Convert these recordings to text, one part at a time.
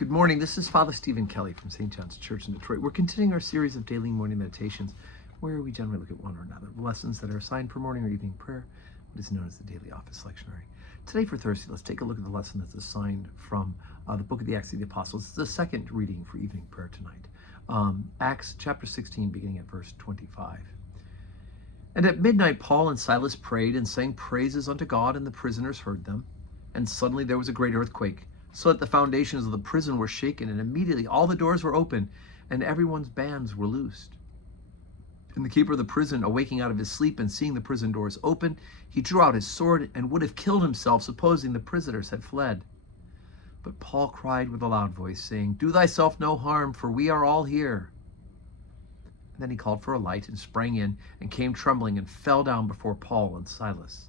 Good morning. This is Father Stephen Kelly from St. John's Church in Detroit. We're continuing our series of daily morning meditations where we generally look at one or another of the lessons that are assigned for morning or evening prayer, what is known as the daily office lectionary. Today for Thursday, let's take a look at the lesson that's assigned from the book of the Acts of the Apostles. It's the second reading for evening prayer tonight. Acts chapter 16, beginning at verse 25. And at midnight Paul and Silas prayed and sang praises unto God, and the prisoners heard them. And suddenly there was a great earthquake, so that the foundations of the prison were shaken, and immediately all the doors were open, and everyone's bands were loosed. And the keeper of the prison, awaking out of his sleep and seeing the prison doors open, he drew out his sword and would have killed himself, supposing the prisoners had fled. But Paul cried with a loud voice, saying, Do thyself no harm, for we are all here. And then he called for a light and sprang in and came trembling and fell down before Paul and Silas,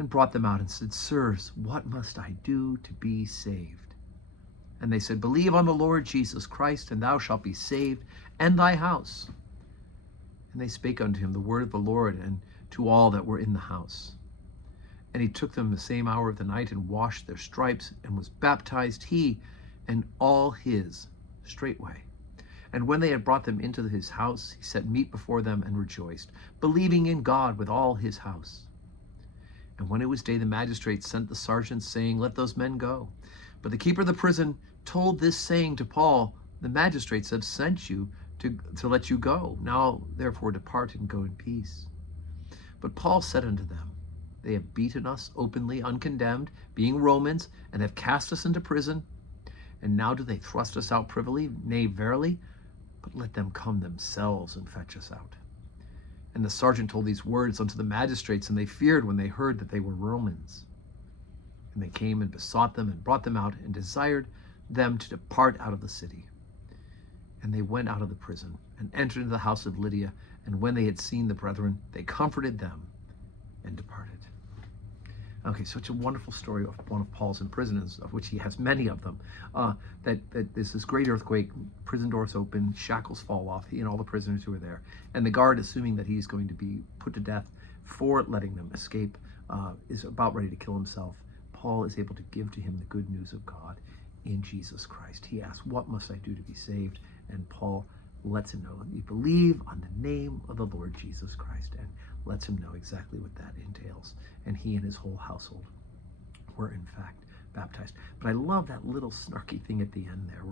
and brought them out and said, Sirs, what must I do to be saved? And they said, Believe on the Lord Jesus Christ, and thou shalt be saved, and thy house. And they spake unto him the word of the Lord, and to all that were in the house. And he took them the same hour of the night, and washed their stripes, and was baptized, he and all his, straightway. And when they had brought them into his house, he set meat before them, and rejoiced, believing in God with all his house. And when it was day, the magistrates sent the sergeants, saying, Let those men go. But the keeper of the prison told this saying to Paul, The magistrates have sent you to let you go. Now therefore depart and go in peace. But Paul said unto them, They have beaten us openly, uncondemned, being Romans, and have cast us into prison. And now do they thrust us out privily? Nay, verily, but let them come themselves and fetch us out. And the sergeant told these words unto the magistrates, and they feared when they heard that they were Romans. And they came and besought them and brought them out and desired them to depart out of the city. And they went out of the prison and entered into the house of Lydia. And when they had seen the brethren, they comforted them and departed. Okay, such a wonderful story of one of Paul's imprisonments, of which he has many of them. That there's this great earthquake, prison doors open, shackles fall off, he and all the prisoners who are there. And the guard, assuming that he's going to be put to death for letting them escape, is about ready to kill himself. Paul is able to give to him the good news of God in Jesus Christ. He asks, What must I do to be saved? And Paul lets him know, you believe on the name of the Lord Jesus Christ, and lets him know exactly what that entails. And he and his whole household were in fact baptized. But I love that little snarky thing at the end there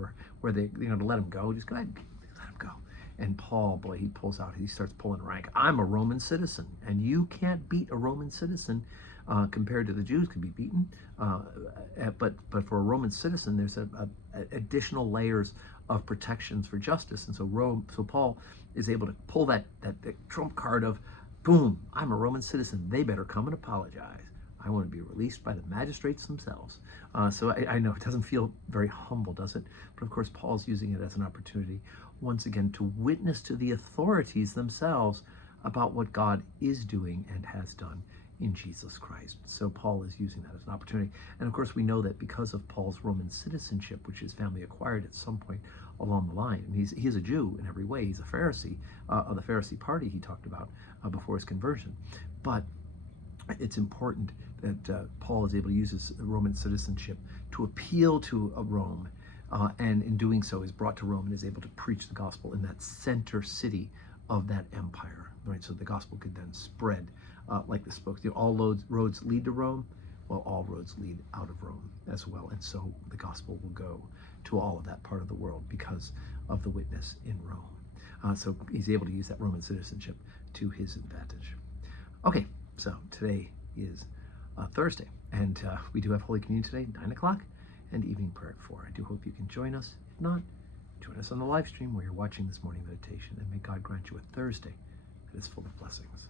where they, to let him go, just go ahead, let him go. And Paul, boy, he pulls out, he starts pulling rank. I'm a Roman citizen, and you can't beat a Roman citizen compared to the Jews can be beaten. But for a Roman citizen, there's additional layers of protections for justice. And so Paul is able to pull that trump card of, boom, I'm a Roman citizen. They better come and apologize. I want to be released by the magistrates themselves. So I know it doesn't feel very humble, does it? But of course, Paul's using it as an opportunity, once again, to witness to the authorities themselves about what God is doing and has done in Jesus Christ. So Paul is using that as an opportunity. And of course, we know that because of Paul's Roman citizenship, which his family acquired at some point along the line, and he's a Jew in every way. He's a Pharisee of the Pharisee party he talked about before his conversion. But it's important that Paul is able to use his Roman citizenship to appeal to Rome, and in doing so is brought to Rome and is able to preach the gospel in that center city of that empire, right? So the gospel could then spread like this book. All roads lead to Rome. Well, all roads lead out of Rome as well. And so the gospel will go to all of that part of the world because of the witness in Rome. So he's able to use that Roman citizenship to his advantage. Okay, so today is Thursday, and we do have Holy Communion today, 9 o'clock, and evening prayer at 4. I do hope you can join us. If not, join us on the live stream where you're watching this morning meditation, and may God grant you a Thursday that is full of blessings.